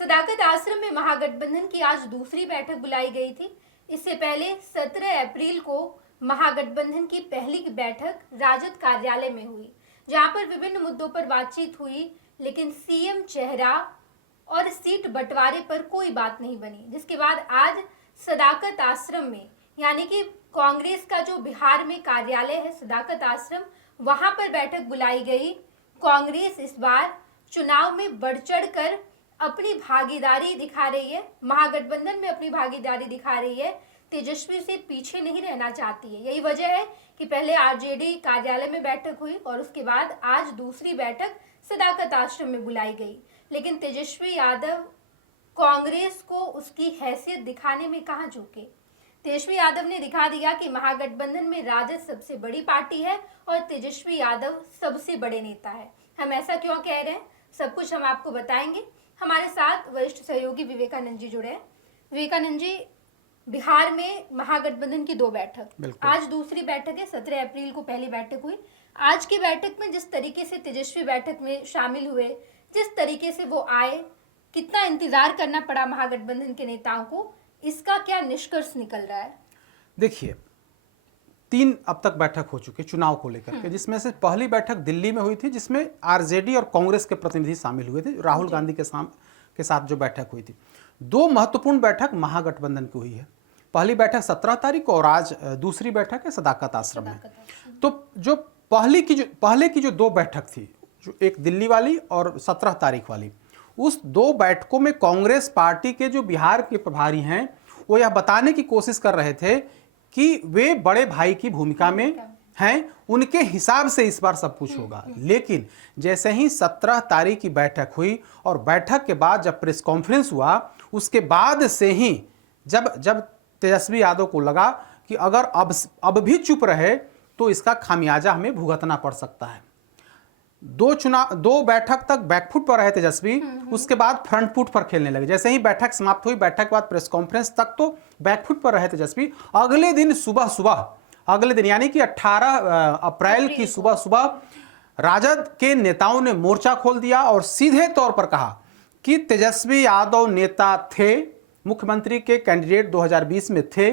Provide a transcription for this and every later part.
सदाकत आश्रम में महागठबंधन की आज दूसरी बैठक बुलाई गई थी। इससे पहले 17 अप्रैल को महागठबंधन की पहली बैठक राजद कार्यालय में हुई, जहां पर विभिन्न मुद्दों पर बातचीत हुई, लेकिन सीएम चेहरा और सीट बंटवारे पर कोई बात नहीं बनी। जिसके बाद आज सदाकत आश्रम में, यानी कि कांग्रेस का जो बिहार में कार्यालय है सदाकत आश्रम, वहां पर बैठक बुलाई गई। कांग्रेस इस बार चुनाव में बढ़ चढ़ कर अपनी भागीदारी दिखा रही है, महागठबंधन में अपनी भागीदारी दिखा रही है, तेजस्वी से पीछे नहीं रहना चाहती है। यही वजह है कि पहले आरजेडी कार्यालय में बैठक हुई और उसके बाद आज दूसरी बैठक सदाकत आश्रम में बुलाई गई। लेकिन तेजस्वी यादव कांग्रेस को उसकी हैसियत दिखाने में कहां झुके। तेजस्वी यादव ने दिखा दिया कि महागठबंधन में राजद सबसे बड़ी पार्टी है और तेजस्वी यादव सबसे बड़े नेता है। हम ऐसा क्यों कह रहे हैं, सब कुछ हम आपको बताएंगे। हमारे साथ वरिष्ठ सहयोगी विवेकानंद जी जुड़े हैं। विवेकानंद जी, बिहार में महागठबंधन की 2 बैठक, आज दूसरी बैठक है, 17 अप्रैल को पहली बैठक हुई। आज की बैठक में जिस तरीके से तेजस्वी बैठक में शामिल हुए, जिस तरीके से वो आए, कितना इंतजार करना पड़ा महागठबंधन के नेताओं को, इसका क्या निष्कर्ष निकल रहा है? देखिए, 3 अब तक बैठक हो चुकी चुनाव को लेकर के, जिसमें से पहली बैठक दिल्ली में हुई थी, जिसमें आरजेडी और कांग्रेस के प्रतिनिधि शामिल हुए थे। राहुल गांधी के साथ जो बैठक हुई थी। 2 महत्वपूर्ण बैठक महागठबंधन की हुई है। पहली बैठक 17 तारीख को और आज दूसरी बैठक है सदाकत आश्रम में। तो जो पहले की जो 2 बैठक थी, जो एक दिल्ली वाली और 17 तारीख वाली, उस 2 बैठकों में कांग्रेस पार्टी के जो बिहार के प्रभारी हैं वो यह बताने की कोशिश कर रहे थे कि वे बड़े भाई की भूमिका में हैं, उनके हिसाब से इस बार सब कुछ होगा। लेकिन जैसे ही 17 तारीख की बैठक हुई और बैठक के बाद जब प्रेस कॉन्फ्रेंस हुआ, उसके बाद से ही जब तेजस्वी यादव को लगा कि अगर अब भी चुप रहे तो इसका खामियाजा हमें भुगतना पड़ सकता है। 2 बैठक तक बैकफुट पर रहे तेजस्वी, उसके बाद फ्रंट फुट पर खेलने लगे। जैसे ही बैठक समाप्त हुई, बैठक के बाद प्रेस कॉन्फ्रेंस तक तो बैकफुट पर रहे तेजस्वी। अगले दिन यानी कि 18 अप्रैल की सुबह राजद के नेताओं ने मोर्चा खोल दिया और सीधे तौर पर कहा कि तेजस्वी यादव नेता थे, मुख्यमंत्री के कैंडिडेट 2020 में थे,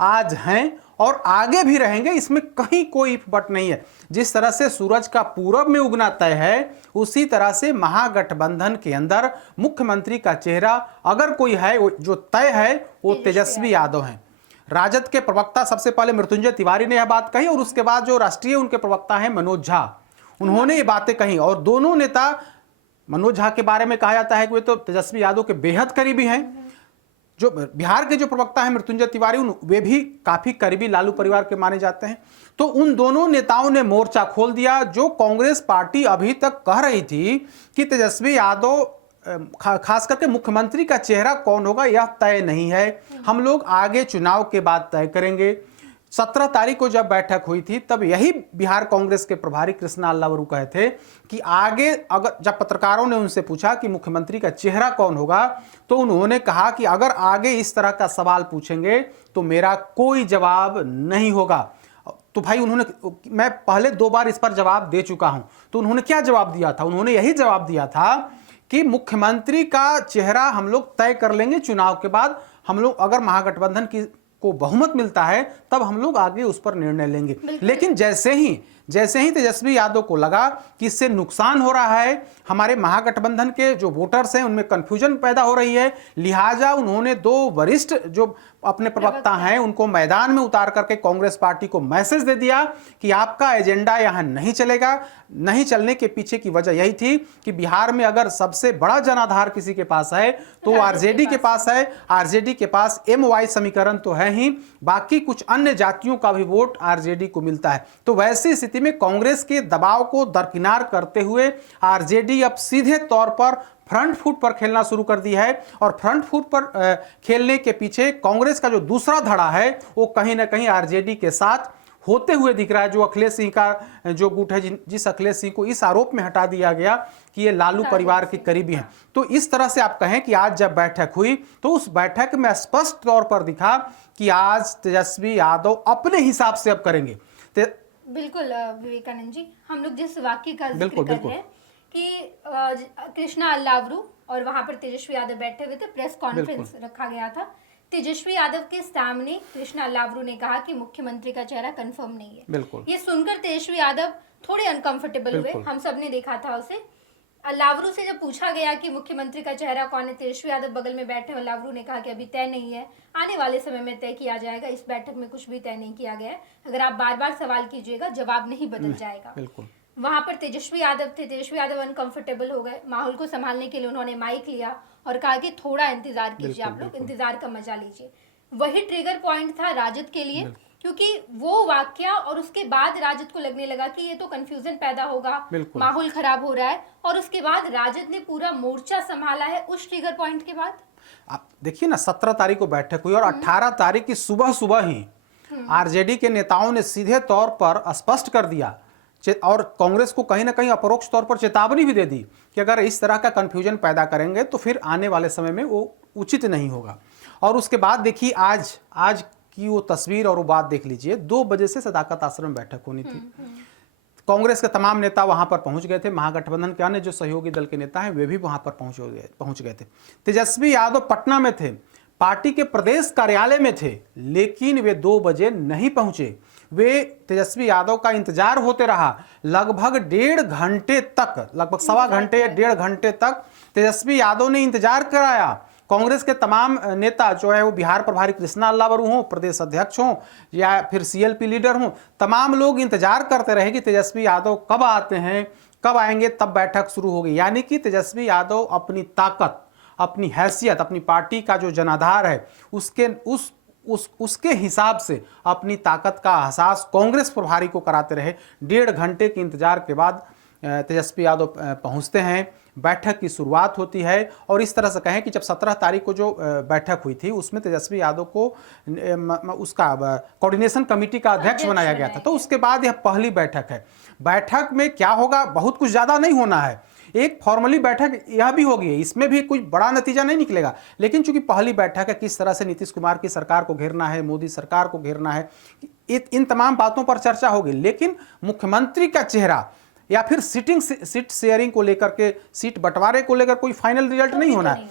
आज हैं और आगे भी रहेंगे, इसमें कहीं कोई इफ बट नहीं है। जिस तरह से सूरज का पूरब में उगना तय है, उसी तरह से महागठबंधन के अंदर मुख्यमंत्री का चेहरा अगर कोई है जो तय है वो तेजस्वी यादव हैं। राजद के प्रवक्ता सबसे पहले मृत्युंजय तिवारी ने यह बात कही और उसके बाद जो राष्ट्रीय उनके प्रवक्ता हैं मनोज झा, उन्होंने ये बातें कही। और दोनों नेता, मनोज झा के बारे में कहा जाता है कि वे तो तेजस्वी यादव के बेहद करीबी हैं। जो बिहार के जो प्रवक्ता हैं मृत्युंजय तिवारी, वे भी काफी करीबी लालू परिवार के माने जाते हैं। तो उन दोनों नेताओं ने मोर्चा खोल दिया। जो कांग्रेस पार्टी अभी तक कह रही थी कि तेजस्वी यादव खास करके मुख्यमंत्री का चेहरा कौन होगा यह तय नहीं है, हम लोग आगे चुनाव के बाद तय करेंगे। 17 तारीख को जब बैठक हुई थी तब यही बिहार कांग्रेस के प्रभारी कृष्णा अल्लावरू कहे थे कि आगे, अगर जब पत्रकारों ने उनसे पूछा कि मुख्यमंत्री का चेहरा कौन होगा, तो उन्होंने कहा कि अगर आगे इस तरह का सवाल पूछेंगे तो मेरा कोई जवाब नहीं होगा। तो भाई मैं पहले 2 बार इस पर जवाब दे चुका हूं। तो उन्होंने क्या जवाब दिया था? उन्होंने यही जवाब दिया था कि मुख्यमंत्री का चेहरा हम लोग तय कर लेंगे चुनाव के बाद। हम लोग अगर महागठबंधन को बहुमत मिलता है तब हम लोग आगे उस पर निर्णय लेंगे। लेकिन जैसे ही तेजस्वी यादव को लगा कि इससे नुकसान हो रहा है, हमारे महागठबंधन के जो वोटर्स हैं उनमें कंफ्यूजन पैदा हो रही है, लिहाजा उन्होंने 2 वरिष्ठ जो अपने प्रवक्ता हैं उनको मैदान में उतार करके कांग्रेस पार्टी को मैसेज दे दिया कि आपका एजेंडा यहां नहीं चलेगा। नहीं चलने के पीछे की वजह यही थी कि बिहार में अगर सबसे बड़ा जनाधार किसी के पास है तो आरजेडी के पास है। आरजेडी के पास MY समीकरण तो है ही, बाकी कुछ अन्य जातियों का भी वोट आरजेडी को मिलता है। तो वैसी स्थिति में कांग्रेस के दबाव को दरकिनार करते हुए आरजेडी अब सीधे तौर पर फ्रंट फुट पर खेलना शुरू कर दी है। और फ्रंट फुट पर खेलने के पीछे कांग्रेस का जो दूसरा धड़ा है वो कहीं ना कहीं आरजेडी के साथ होते हुए दिख रहा है। जो अखिलेश सिंह का जो गुट है, जिस अखिलेश सिंह को इस आरोप में हटा दिया गया कि ये लालू परिवार के करीबी हैं। तो इस तरह से आप कहें कि आज जब बैठक हुई तो उस बैठक में स्पष्ट तौर पर दिखा कि आज तेजस्वी यादव अपने हिसाब से अब करेंगे। बिल्कुल विवेकानंद जी, हम लोग जिस वाक्य का जिक्र कर रहे हैं कि कृष्णा अल्लावरू और वहां पर तेजस्वी यादव बैठे हुए थे, प्रेस कॉन्फ्रेंस रखा गया था। तेजस्वी यादव के सामने कृष्णा लावरू ने कहा कि मुख्यमंत्री का चेहरा कंफर्म नहीं है। बिल्कुल। ये सुनकर तेजस्वी यादव थोड़े अनकंफर्टेबल हुए, हम सब ने देखा था उसे। लावरू से जब पूछा गया कि मुख्यमंत्री का चेहरा कौन है, तेजस्वी यादव बगल में बैठे और लावरू ने कहा कि अभी तय नहीं है, आने वाले समय में तय किया जाएगा, इस बैठक में कुछ भी तय नहीं किया गया है, अगर आप बार बार सवाल कीजिएगा जवाब नहीं बदल जाएगा। बिल्कुल। वहां पर तेजस्वी यादव थे, तेजस्वी यादव अनकंफर्टेबल हो गए। माहौल को संभालने के लिए उन्होंने माइक लिया और कहा कि थोड़ा इंतजार कीजिए, आप लोग इंतजार का मजा लीजिए। वही ट्रिगर पॉइंट था राजद के लिए, क्योंकि वो वाक्या और उसके बाद राजद को लगने लगा कि ये तो कंफ्यूजन पैदा होगा, माहौल खराब हो रहा है, और उसके बाद राजद ने पूरा मोर्चा संभाला है उस ट्रिगर पॉइंट के बाद। आप देखिए ना, 17 तारीख को बैठक हुई और 18 तारीख की सुबह सुबह ही आरजेडी के नेताओं ने सीधे तौर पर स्पष्ट कर दिया और कांग्रेस को कहीं ना कहीं अपरोक्ष तौर पर चेतावनी भी दे दी कि अगर इस तरह का कंफ्यूजन पैदा करेंगे तो फिर आने वाले समय में वो उचित नहीं होगा। और उसके बाद देखिए आज की वो तस्वीर और वो बात देख लीजिए, 2 बजे से सदाकत आश्रम बैठक होनी थी। कांग्रेस के तमाम नेता वहां पर पहुंच गए थे, महागठबंधन के अन्य जो सहयोगी दल के नेता हैं वे भी वहां पर पहुंच गए थे। तेजस्वी यादव पटना में थे, पार्टी के प्रदेश कार्यालय में थे, लेकिन वे 2 बजे नहीं पहुंचे। वे तेजस्वी यादव का इंतजार होते रहा लगभग 1.5 घंटे तक, लगभग सवा घंटे या 1.5 घंटे तक तेजस्वी यादव ने इंतजार कराया। कांग्रेस के तमाम नेता जो है वो बिहार प्रभारी कृष्णा लावरू हों, प्रदेश अध्यक्ष हों या फिर सीएलपी लीडर हों, तमाम लोग इंतजार करते रहे कि तेजस्वी यादव कब आते हैं, कब आएंगे, तब बैठक शुरू होगी। यानी कि तेजस्वी यादव अपनी ताकत, अपनी हैसियत, अपनी पार्टी का जो जनाधार है उसके हिसाब से अपनी ताकत का एहसास कांग्रेस प्रभारी को कराते रहे। 1.5 घंटे के इंतजार के बाद तेजस्वी यादव पहुंचते हैं, बैठक की शुरुआत होती है। और इस तरह से कहें कि जब 17 तारीख को जो बैठक हुई थी उसमें तेजस्वी यादव को उसका कोऑर्डिनेशन कमेटी का अध्यक्ष बनाया गया था, तो उसके बाद यह पहली बैठक है। बैठक में क्या होगा, बहुत कुछ ज़्यादा नहीं होना है, एक फॉर्मली बैठक यह भी होगी, इसमें भी कोई बड़ा नतीजा नहीं निकलेगा, लेकिन चूंकि पहली बैठक है, किस तरह से नीतीश कुमार की सरकार को घेरना है, मोदी सरकार को घेरना है, इन तमाम बातों पर चर्चा होगी। लेकिन मुख्यमंत्री का चेहरा या फिर सीट शेयरिंग को लेकर के, सीट बंटवारे को लेकर कोई फाइनल रिजल्ट नहीं होना है।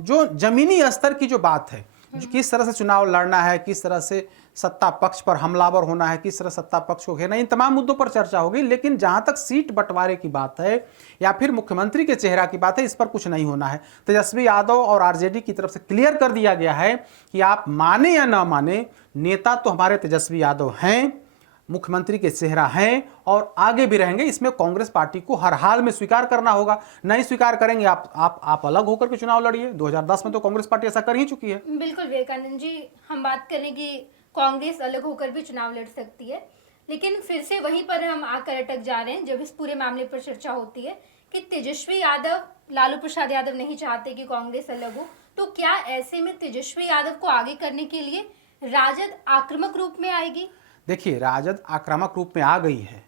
जो जमीनी स्तर की जो बात है, जो किस तरह से चुनाव लड़ना है, किस तरह से सत्ता पक्ष पर हमलावर होना है, किस तरह सत्ता पक्ष को घेरना, इन तमाम मुद्दों पर चर्चा होगी। लेकिन जहां तक सीट बंटवारे की बात है या फिर मुख्यमंत्री के चेहरा की बात है, इस पर कुछ नहीं होना है। तेजस्वी यादव और आरजेडी की तरफ से क्लियर कर दिया गया है कि आप माने या ना माने, नेता तो हमारे तेजस्वी यादव हैं, मुख्यमंत्री के चेहरा हैं और आगे भी रहेंगे। इसमें कांग्रेस पार्टी को हर हाल में स्वीकार करना होगा। नहीं स्वीकार करेंगे आप अलग होकर के चुनाव लड़िए। 2010 में तो कांग्रेस पार्टी ऐसा कर ही चुकी है। बिल्कुल विवेकानंद जी, हम बात करें कि कांग्रेस अलग होकर भी चुनाव लड़ सकती है, लेकिन फिर से वहीं पर हम आकर अटक जा रहे हैं जब इस पूरे मामले पर चर्चा होती है कि तेजस्वी यादव, लालू प्रसाद यादव नहीं चाहते कि कांग्रेस अलग हो, तो क्या ऐसे में तेजस्वी यादव को आगे करने के लिए राजद आक्रामक रूप में आएगी? देखिए, राजद आक्रामक रूप में आ गई है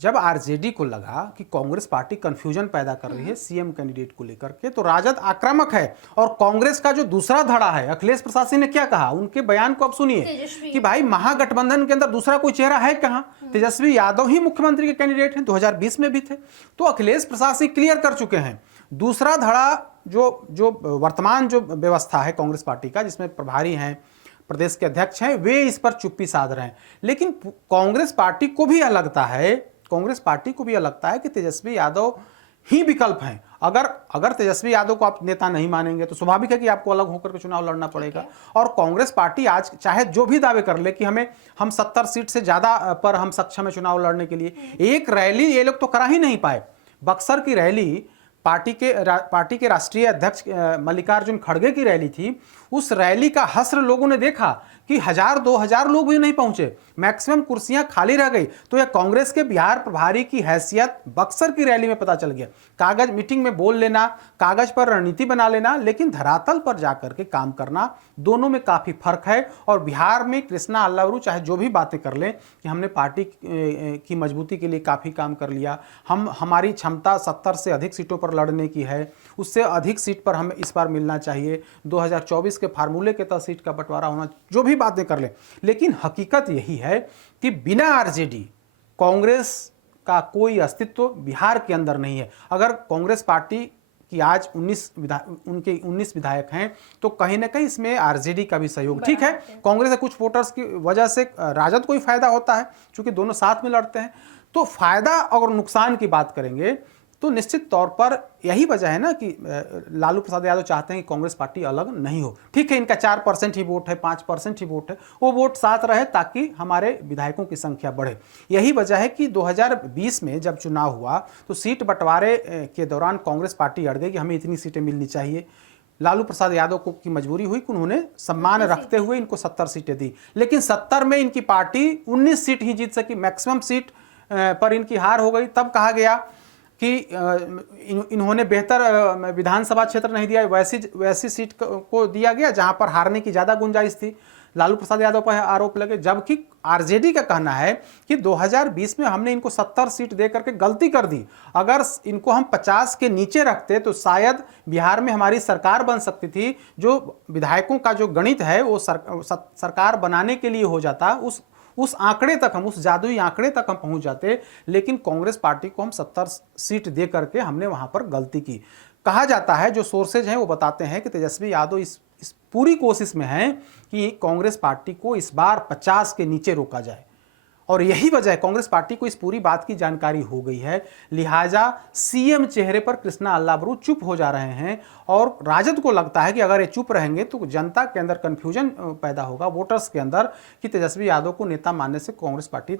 जब आरजेडी को लगा कि कांग्रेस पार्टी कंफ्यूजन पैदा कर रही है सीएम कैंडिडेट को लेकर के, तो राजद आक्रामक है। और कांग्रेस का जो दूसरा धड़ा है, अखिलेश प्रसाद सिंह ने क्या कहा, उनके बयान को अब सुनिए कि भाई महागठबंधन के अंदर दूसरा कोई चेहरा है कहां, तेजस्वी यादव ही मुख्यमंत्री के कैंडिडेट हैं, 2020 में भी थे। तो अखिलेश प्रसाद सिंह क्लियर कर चुके हैं। दूसरा धड़ा जो वर्तमान जो व्यवस्था है कांग्रेस पार्टी का, जिसमें प्रभारी हैं, प्रदेश के अध्यक्ष हैं, वे इस पर चुप्पी साध रहे हैं। लेकिन कांग्रेस पार्टी को भी यह लगता है कि तेजस्वी यादव ही विकल्प हैं। अगर तेजस्वी यादव को आप नेता नहीं मानेंगे तो स्वाभाविक है कि आपको अलग होकर के चुनाव लड़ना पड़ेगा। और कांग्रेस पार्टी आज चाहे जो भी दावे कर ले कि हम 70 सीट से ज्यादा पर हम सक्षम है चुनाव लड़ने के लिए, एक रैली ये लोग तो करा ही नहीं पाए। बक्सर की रैली, पार्टी के राष्ट्रीय अध्यक्ष मल्लिकार्जुन खड़गे की रैली थी, उस रैली का हश्र लोगों ने देखा कि 1000-2000 लोग भी नहीं पहुंचे, मैक्सिमम कुर्सियां खाली रह गई। तो यह कांग्रेस के बिहार प्रभारी की हैसियत बक्सर की रैली में पता चल गया। कागज मीटिंग में बोल लेना, कागज पर रणनीति बना लेना, लेकिन धरातल पर जाकर के काम करना, दोनों में काफी फर्क है। और बिहार में कृष्णा लावरू चाहे जो भी बातें कर लें कि हमने पार्टी की मजबूती के लिए काफी काम कर लिया, हमारी क्षमता 70 से अधिक सीटों पर लड़ने की है, उससे अधिक सीट पर हमें इस बार मिलना चाहिए, 2024 के फार्मूले के तहत सीट का बंटवारा होना, जो भी बातें कर ले। लेकिन हकीकत यही है कि बिना आरजेडी कांग्रेस का कोई अस्तित्व बिहार के अंदर नहीं है। अगर कांग्रेस पार्टी कि आज 19 विधायक हैं, तो कहीं ना कहीं इसमें आरजेडी का भी सहयोग, ठीक है, कांग्रेस के कुछ वोटर्स की वजह से राजद को ही फायदा होता है क्योंकि दोनों साथ में लड़ते हैं। तो फायदा और नुकसान की बात करेंगे तो निश्चित तौर पर यही वजह है ना कि लालू प्रसाद यादव चाहते हैं कि कांग्रेस पार्टी अलग नहीं हो। ठीक है, इनका 4% ही वोट है, 5% ही वोट है, वो वोट साथ रहे ताकि हमारे विधायकों की संख्या बढ़े। यही वजह है कि 2020 में जब चुनाव हुआ तो सीट बंटवारे के दौरान कांग्रेस पार्टी अड़ गई कि हमें इतनी सीटें मिलनी चाहिए। लालू प्रसाद यादव को की मजबूरी हुई कि उन्होंने सम्मान रखते हुए इनको 70 सीटें दी, लेकिन 70 में इनकी पार्टी 19 सीट ही जीत सकी, मैक्सिमम सीट पर इनकी हार हो गई। तब कहा गया कि इन्होंने बेहतर विधानसभा क्षेत्र नहीं दिया, वैसी सीट को दिया गया जहां पर हारने की ज़्यादा गुंजाइश थी। लालू प्रसाद यादव पर आरोप लगे, जबकि आरजेडी का कहना है कि 2020 में हमने इनको 70 सीट दे करके गलती कर दी, अगर इनको हम 50 के नीचे रखते तो शायद बिहार में हमारी सरकार बन सकती थी। जो विधायकों का जो गणित है वो सरकार बनाने के लिए हो जाता, उस आंकड़े तक हम, उस जादुई आंकड़े तक हम पहुंच जाते, लेकिन कांग्रेस पार्टी को हम 70 सीट दे करके हमने वहां पर गलती की। कहा जाता है, जो सोर्सेज हैं वो बताते हैं कि तेजस्वी यादव इस पूरी कोशिश में हैं कि कांग्रेस पार्टी को इस बार 50 के नीचे रोका जाए, और यही वजह है कांग्रेस पार्टी को इस पूरी बात की जानकारी हो गई है, लिहाजा सीएम चेहरे पर कृष्णा अल्लाब्रू चुप हो जा रहे हैं। और राजद को लगता है कि अगर ये चुप रहेंगे तो जनता के अंदर कंफ्यूजन पैदा होगा, वोटर्स के अंदर, कि तेजस्वी यादव को नेता मानने से कांग्रेस पार्टी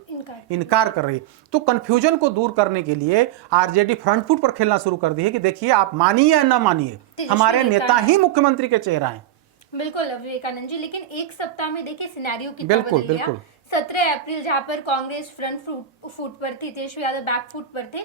इनकार कर रही है। तो कंफ्यूजन को दूर करने के लिए आरजेडी फ्रंट फुट पर खेलना शुरू कर दी है कि देखिए, आप मानिए या ना मानिए, हमारे नेता ही मुख्यमंत्री के चेहरा है। बिल्कुल विवेकानंद जी, लेकिन एक सप्ताह में देखिए सिनेरियो कितना बिल्कुल बदल गया। बिल्कुल 17 अप्रैल जहां पर कांग्रेस फ्रंट फुट पर थी, तेजस्वी यादव बैक फुट पर थे,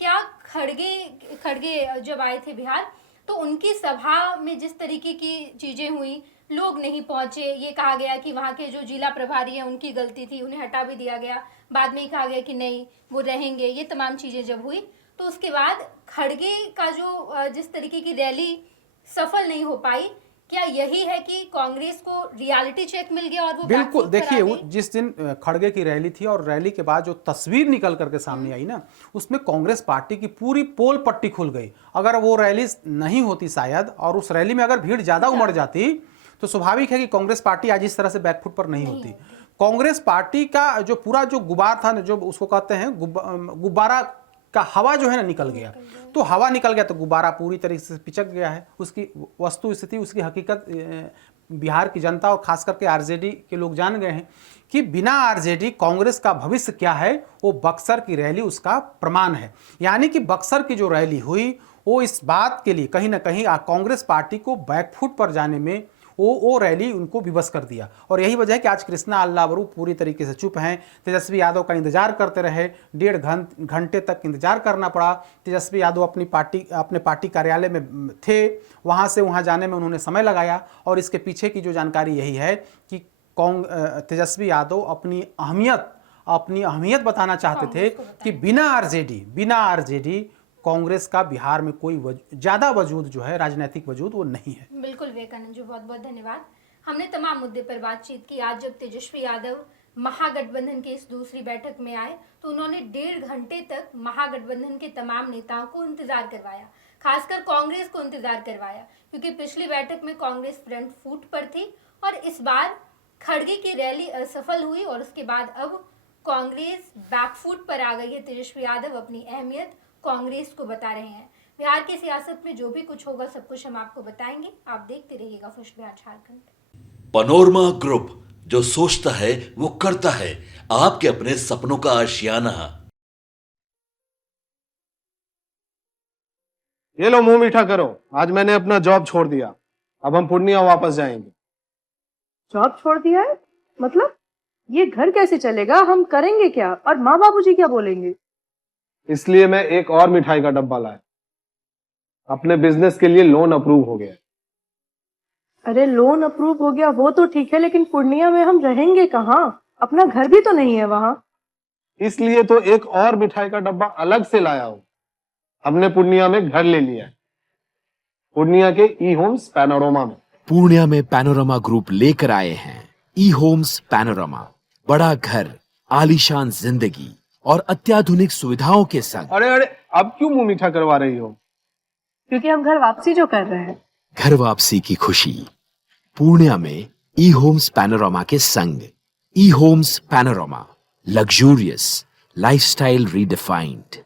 क्या खड़गे जब आए थे बिहार तो उनकी सभा में जिस तरीके की चीजें हुई, लोग नहीं पहुंचे, ये कहा गया कि वहां के जो जिला प्रभारी हैं उनकी गलती थी, उन्हें हटा भी दिया गया, बाद में ही कहा गया कि नहीं वो रहेंगे, ये तमाम चीजें जब हुई तो उसके बाद खड़गे का जो जिस तरीके की रैली सफल नहीं हो पाई, क्या यही है कि कांग्रेस को रियलिटी चेक मिल गया और वो बिल्कुल। देखिए, जिस दिन खड़गे की रैली थी और रैली के बाद जो तस्वीर निकल करके सामने आई ना, उसमें कांग्रेस पार्टी की पूरी पोल पट्टी खुल गई। अगर वो रैली नहीं होती शायद, और उस रैली में अगर भीड़ ज्यादा उमड़ जाती तो स्वाभाविक है कि कांग्रेस पार्टी आज इस तरह से बैकफुट पर नहीं होती। कांग्रेस पार्टी का जो पूरा जो गुबार था, जो उसको कहते हैं गुब्बारा का हवा जो है ना निकल गया, तो हवा निकल गया तो गुब्बारा पूरी तरीके से पिचक गया है। उसकी वस्तु स्थिति, उसकी हकीकत बिहार की जनता और खास करके आरजेडी के लोग जान गए हैं कि बिना आरजेडी कांग्रेस का भविष्य क्या है, वो बक्सर की रैली उसका प्रमाण है। यानी कि बक्सर की जो रैली हुई वो इस बात के लिए कहीं ना कहीं कांग्रेस पार्टी को बैकफुट पर जाने में वो रैली उनको विवश कर दिया। और यही वजह है कि आज कृष्णा अल्लाब्रू पूरी तरीके से चुप हैं। तेजस्वी यादव का इंतजार करते रहे, 1.5 घंटे तक इंतजार करना पड़ा। तेजस्वी यादव अपने पार्टी कार्यालय में थे, वहाँ से वहाँ जाने में उन्होंने समय लगाया। और इसके पीछे की जो जानकारी यही है कि तेजस्वी यादव अपनी अहमियत बताना चाहते थे कि बिना आरजेडी कांग्रेस का बिहार में कोई ज्यादा वजूद जो है, राजनीतिक वजूद, वो नहीं है। बिल्कुल विवेकानंद जी, बहुत बहुत धन्यवाद। हमने तमाम मुद्दे पर बातचीत की। आज जब तेजस्वी यादव महागठबंधन की इस दूसरी बैठक में आए तो उन्होंने 1.5 घंटे तक महागठबंधन के तमाम नेताओं को इंतजार करवाया, खासकर कांग्रेस को इंतजार करवाया, क्योंकि पिछली बैठक में कांग्रेस फ्रंट फुट पर थी और इस बार खड़गे की रैली असफल हुई और उसके बाद अब कांग्रेस बैकफुट पर आ गई है। तेजस्वी यादव अपनी अहमियत कांग्रेस को बता रहे हैं। बिहार की सियासत में जो भी कुछ होगा सब कुछ हम आपको बताएंगे। आप देखते रहिएगा first Bihar Jharkhand. Panorama group, जो सोचता है वो करता है, आपके अपने सपनों का आशियाना। ये लो, मुंह मीठा करो, आज मैंने अपना जॉब छोड़ दिया, अब हम पूर्णिया वापस जाएंगे। जॉब छोड़ दिया है? मतलब ये घर कैसे चलेगा, हम करेंगे क्या, और माँ बाबूजी क्या बोलेंगे? इसलिए मैं एक और मिठाई का डब्बा लाया। अपने बिजनेस के लिए लोन अप्रूव हो गया। अरे लोन अप्रूव हो गया वो तो ठीक है, लेकिन पूर्णिया में हम रहेंगे कहाँ? अपना घर भी तो नहीं है वहाँ। इसलिए तो एक और मिठाई का डब्बा अलग से लाया हूँ। हमने पूर्णिया में घर ले लिया है, पूर्णिया के ई होम्स पैनोरमा में। पूर्णिया में पैनोरमा ग्रुप लेकर आए हैं ई होम्स पैनोरमा। बड़ा घर, आलीशान जिंदगी और अत्याधुनिक सुविधाओं के संग। अरे अब क्यों मुंह मीठा करवा रही हो? क्योंकि हम घर वापसी जो कर रहे हैं। घर वापसी की खुशी पूर्णिया में ई होम्स पैनोरामा के संग। E Homes Panorama, luxurious lifestyle redefined.